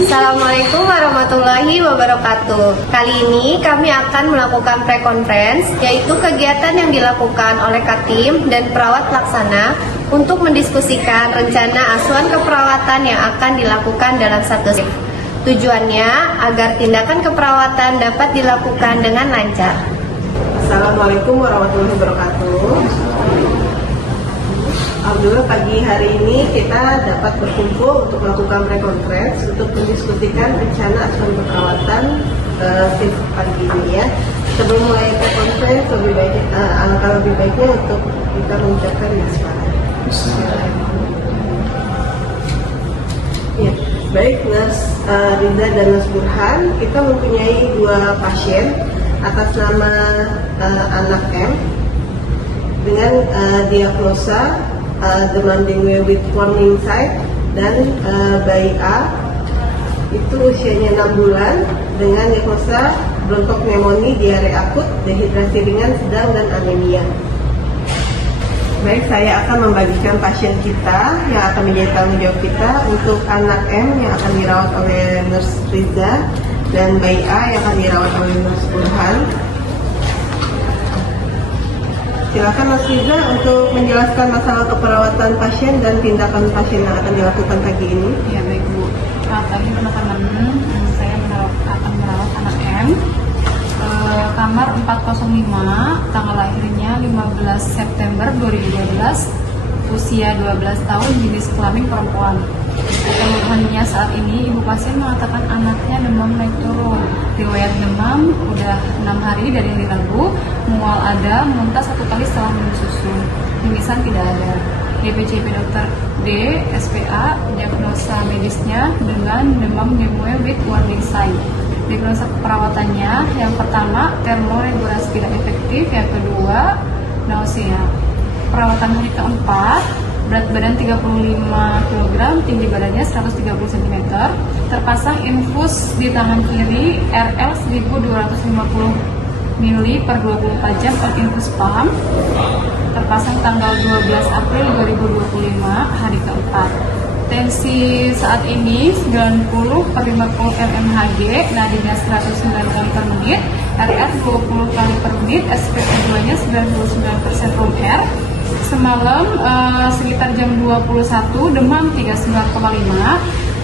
Assalamualaikum warahmatullahi wabarakatuh. Kali ini kami akan melakukan pre-conference, yaitu kegiatan yang dilakukan oleh Katim dan perawat pelaksana untuk mendiskusikan rencana asuhan keperawatan yang akan dilakukan dalam satu shift. Tujuannya agar tindakan keperawatan dapat dilakukan dengan lancar. Assalamualaikum warahmatullahi wabarakatuh. Alhamdulillah pagi hari ini kita dapat berkumpul untuk melakukan pre-conference untuk mendiskusikan rencana asuhan keperawatan shift pagi ini ya. Sebelum mulai pre-conference alangkah lebih baiknya untuk kita mengucapkan bismillah. Ya, baik Nurse Riza dan Nurse Burhan, kita mempunyai 2 pasien atas nama anak M dengan diagnosa demanding with warning sign, dan bayi A itu usianya 6 bulan dengan diagnosa bronkopneumonia, diare akut, dehidrasi ringan sedang, dan anemia. Baik, saya akan membagikan pasien kita yang akan menjadi tanggung jawab kita. Untuk anak M yang akan dirawat oleh Nurse Riza dan bayi A yang akan dirawat oleh Nurse Burhan. Silakan Nurse Riza untuk menjelaskan masalah keperawatan pasien dan tindakan pasien yang akan dilakukan pagi ini. Ya baik Bu, selamat pagi teman-teman. Saya akan merawat anak M, kamar 405, tanggal lahirnya 15 September 2012, usia 12 tahun, jenis kelamin perempuan. Keluhannya saat ini, ibu pasien mengatakan anaknya demam naik turun. Riwayat demam udah 6 hari dari hari Rabu, mual ada, muntah 1 kali setelah minum susu. Mimisan tidak ada. DPCP dokter D, SPA, diagnosa medisnya dengan demam pneumonia with warning sign. Diagnosa perawatannya, yang pertama termoregulasi tidak efektif, yang kedua nausea. Perawatan hari keempat, berat badan 35 kg, tinggi badannya 130 cm, terpasang infus di tangan kiri RL 1250 ml per 24 jam on infus pump, terpasang tanggal 12 April 2025, hari keempat. Tensi saat ini 90 per 50 mmHg, nadinya 109 kali per menit, RR 20 kali per menit, SpO2 nya 99% room air. Semalam sekitar jam 21 demam 39,5,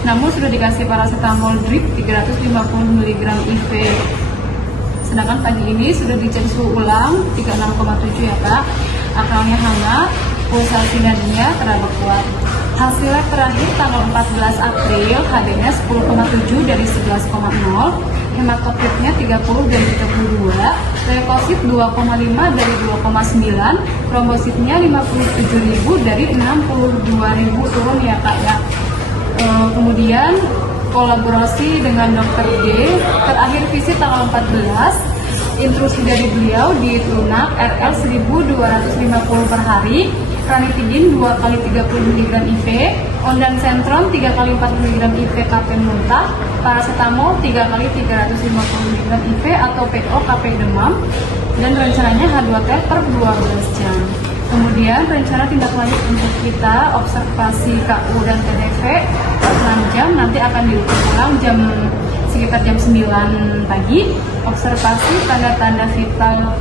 namun sudah dikasih paracetamol drip 350 mg IV. Sedangkan pagi ini sudah dicek suhu ulang 36,7 ya Kak. Akalnya hangat, pulsasi nadinya terlalu kuat. Hasil lab terakhir tanggal 14 April, HD-nya 10,7 dari 11,0, hematokritnya 30 dari 32, leukosit 2,5 dari 2,9, trombositnya 57.000 dari 62.000, turun ya Kak ya. Kemudian kolaborasi dengan dokter D, terakhir visit tanggal 14, intrusi dari beliau di lunak RL 1250 per hari, ranitidin 2 kali 30 mg IV, ondansetron 3 kali 40 mg IV KP muntah, paracetamol 3 kali 350 mg IV atau PO KP demam, dan rencananya H2TL per 12 jam. Kemudian rencana tindak lanjut untuk kita observasi KU dan TDV per 6 jam, nanti akan diulang sekitar jam 9 pagi. Observasi tanda-tanda vital,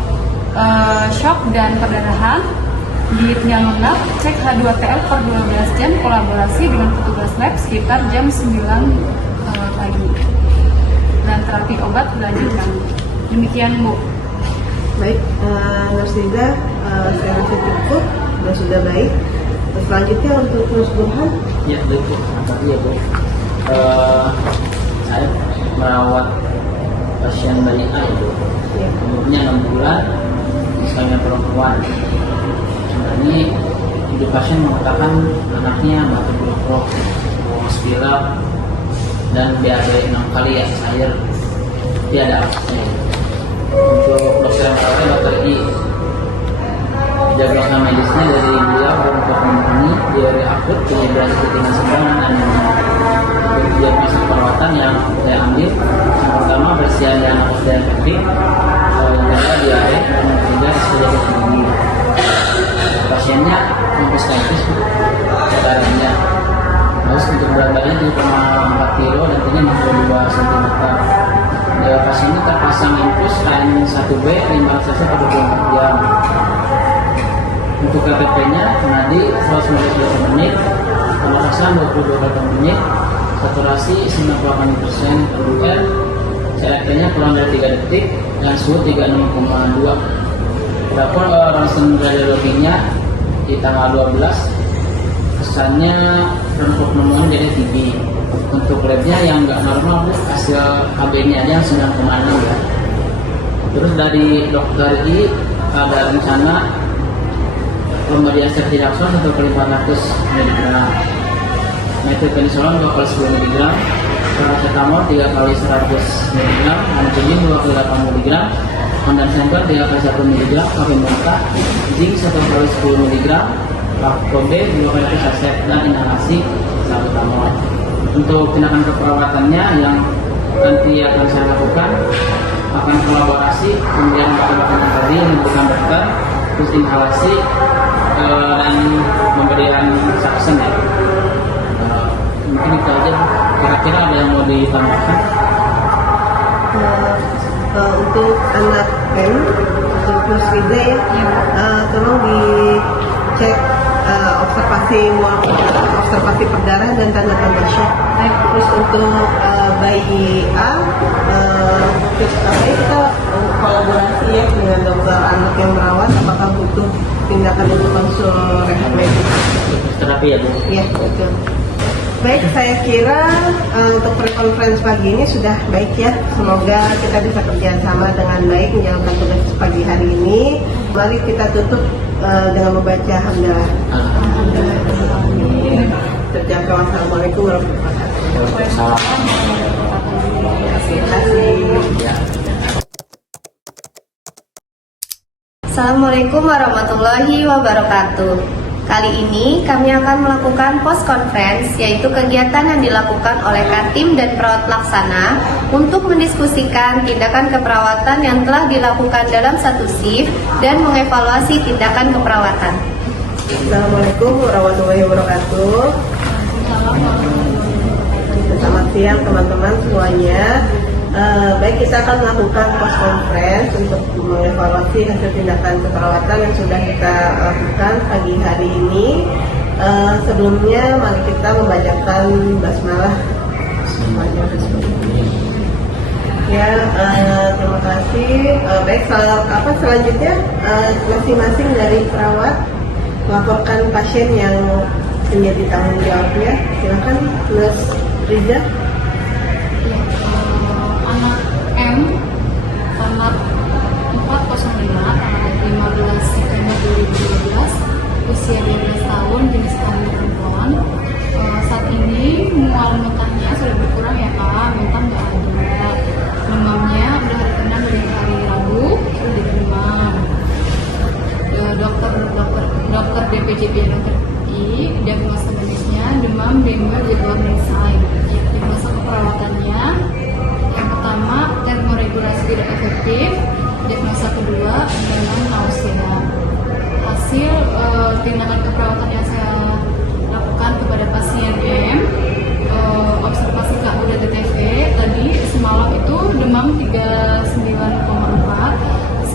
shock dan perdarahan, dietnya lunak, cek H2TL per 12 jam, kolaborasi dengan petugas lab sekitar jam 9 pagi. Dan terapi obat dilanjutkan. Demikian Bu. Baik, Nurse Riza, saya rasa cukup dan sudah baik. Selanjutnya untuk Nurse Burhan. Ya betul, ya Bu. Saya merawat pasien bayi A itu, umurnya 6 bulan, misalnya perempuan. Ini ibu pasien mengatakan anaknya batuk pilek, buang pilek, dan BAB 6 kali ya, air. tiada aksesnya. Untuk dokter yang merawatnya dokter I, diagnosa medisnya dari beliau berpneumonia, diare akut, penyebab ketinggian sedang dan anemia. Untuk diagnosa perawatan yang saya ambil, yang pertama bersihan dan nafas infektif, yang kedua diare, dan yang ketiga respirasi tinggi. Pasiennya mastocytosis darahnya. Terus untuk berat badannya 7,4 kg dan tingginya 62 cm. Pasien ini terpasang infus KN1B 500 cc per 24 jam. Untuk KTP-nya nadi 115 menit, pernafasan 22 kali per menit, saturasi 98% LDL, CRP-nya kurang dari 3 detik dan suhu 36,2. Adapun ronsen radiologinya di tanggal 12 kesannya pneumonia jadi TB. Untuk labnya yang nggak normal, hasil HB-nya aja 9,6 ya. Terus dari dokter I ada rencana pemberian ceftriaxone 1 kali 400 mg, methylprednisolone 2 kali 10 mg, paracetamol 3 kali 100 mg, antigen 2 kali 8 mg, kondensator 3 kali 1 mg, kafein muntah, zinc 1 kali 10 mg, Lakode 2 kali 1 saset, dan inhalasi salbutamol. Untuk tindakan keperawatannya yang nanti akan saya lakukan akan kolaborasi pemberian obat-obatan tadi yang diberikan dokter, terus inhalasi dan pemberian saksen ya. Mungkin itu aja. Kira-kira ada yang mau ditambahkan? Untuk anak M untuk plus Rida ya, tolong dicek observasi perdarahan dan tanda-tanda shock. Terus untuk bayi A, kita kolaborasi ya dengan dokter anak yang merawat, apakah butuh tindakan untuk konsul rehab medis. Terapi ya Bu? Iya, betul. Baik, saya kira untuk pre-conference pagi ini sudah baik ya. Semoga kita bisa kerjasama dengan baik menjalankan tugas pagi hari ini. Mari kita tutup dengan membaca hamdalah. Terjangkau. Wassalamualaikum warahmatullahi wabarakatuh. Terima kasih. Assalamualaikum warahmatullahi wabarakatuh. Kali ini kami akan melakukan post conference, yaitu kegiatan yang dilakukan oleh Katim dan perawat pelaksana untuk mendiskusikan tindakan keperawatan yang telah dilakukan dalam satu shift dan mengevaluasi tindakan keperawatan. Assalamualaikum warahmatullahi wabarakatuh. Selamat siang teman-teman semuanya. Baik, kita akan melakukan post conference untuk mengevaluasi hasil tindakan keperawatan yang sudah kita lakukan pagi hari ini. Sebelumnya mari kita membacakan basmalah. Ya, terima kasih. Baik, selanjutnya masing-masing dari perawat melaporkan pasien yang menjadi tanggung jawabnya. Silakan, Nurse Riza. Anak M, kamar 405, tanggal 15 September 2012, usia 12 tahun, jenis kelamin perempuan. Saat ini mual muntahnya sudah berkurang ya Kak, muntah nggak ada. Demamnya udah hari ke-6 dari hari Rabu, sudah demam. Dokter DPJP dokter I, diagnosa medisnya demam Demer jadwal mensign. Diagnosa keperawatannya yang pertama termoregulasi tidak efektif, diagnosa kedua demam nausea. Hasil tindakan keperawatan yang saya lakukan kepada pasien M, observasi KU dan TTV tadi semalam itu demam 39,4,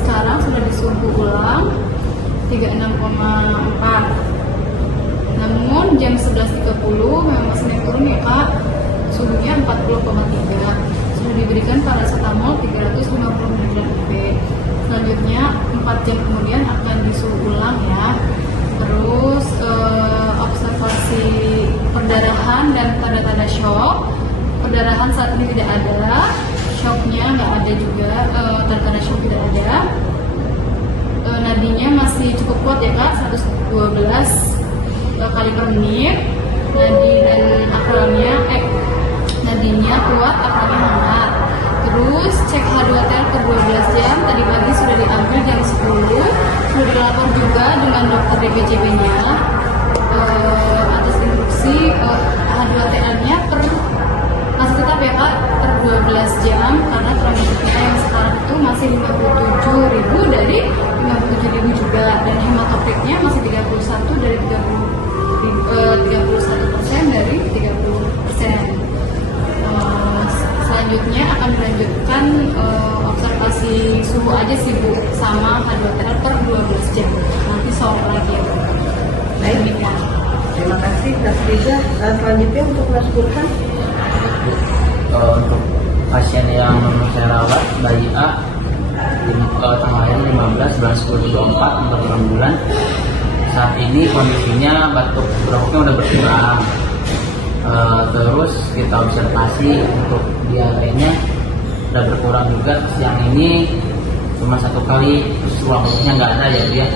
sekarang sudah disuhu ulang 36,4. Namun jam 11.30 memang masih naik turun ya Kak, suhunya 40,3. Sudah diberikan paracetamol 350 mg IV. Selanjutnya 4 jam kemudian akan disuhu ulang ya. Terus observasi perdarahan dan tanda-tanda shock. Perdarahan saat ini tidak ada, shocknya nggak ada juga, tanda-tanda shock tidak ada. Nadinya masih cukup kuat ya Kak, 112 kali per menit. Nadi dan akralnya nadinya kuat, akralnya hangat. Terus akan melanjutkan observasi suhu aja sih Bu, sama H2TR per 12 jam. Nanti sore lagi ya Bu. Baik. Demikian. Terima kasih Nurse Riza. Selanjutnya untuk Nurse Burhan. Untuk pasien yang saya rawat, bayi A, tanggal lahir 15 bulan 10 2024, umur 6 bulan. Saat ini kondisinya batuk beroknya udah berkurang. Terus kita observasi untuk diarenya udah berkurang juga. Siang ini cuma 1 kali, terus ruangnya nggak ada ya dia.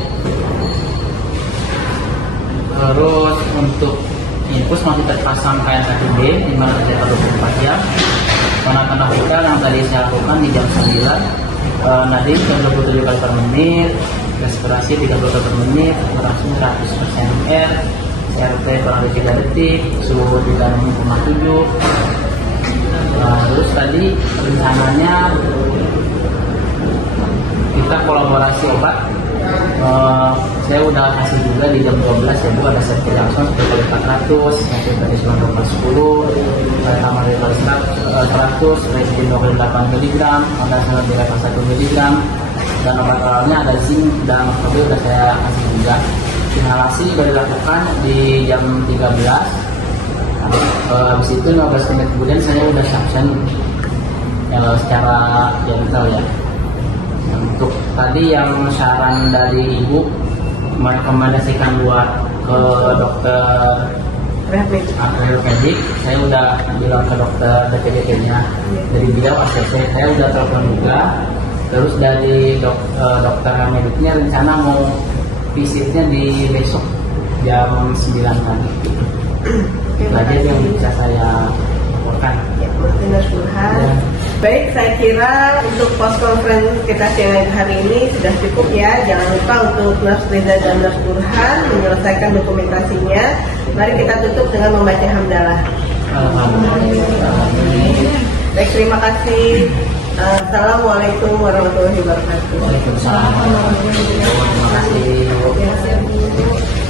Terus untuk infus masih terpasang KNKTB di mana terjadi 24 jam. Tanda-tanda vital yang tadi saya lakukan di jam 9, nadi 27 kali per menit, respirasi 30 kali per menit, langsung 100% air, CRP kurang lebih 3 detik, suhu 36,7. Terus tadi rencananya kita kolaborasi obat. Saya udah kasih juga di jam 12 ya Bu, ada serpi langsung 10 kali 400, serpi tadi 10, tambah dari kali 100, residen 28 mg, ada sangat direkam 1 mg, dan obat oralnya ada zinc dan makrobi udah saya kasih juga. Inhalasi sudah dilakukan di jam 13. Habis itu 15 menit kemudian saya udah suction secara gentle ya. Untuk tadi yang saran dari ibu merekomendasikan buat ke dokter ortopedik, saya udah bilang ke dokter DPDP-nya dari beliau ACC, saya udah telepon juga. Terus dari dokter mediknya rencana mau visitnya di besok jam 9 pagi. Itu aja yang bisa saya laporkan. Ya, Nurse Burhan. Ya. Baik, saya kira untuk post conference kita siang hari ini sudah cukup ya. Jangan lupa untuk Nurse Riza dan Nurse Burhan menyelesaikan dokumentasinya. Mari kita tutup dengan membaca hamdalah. Alhamdulillah. Baik, terima kasih. Assalamualaikum warahmatullahi wabarakatuh. Waalaikumsalam. Terima kasih. Terima kasih.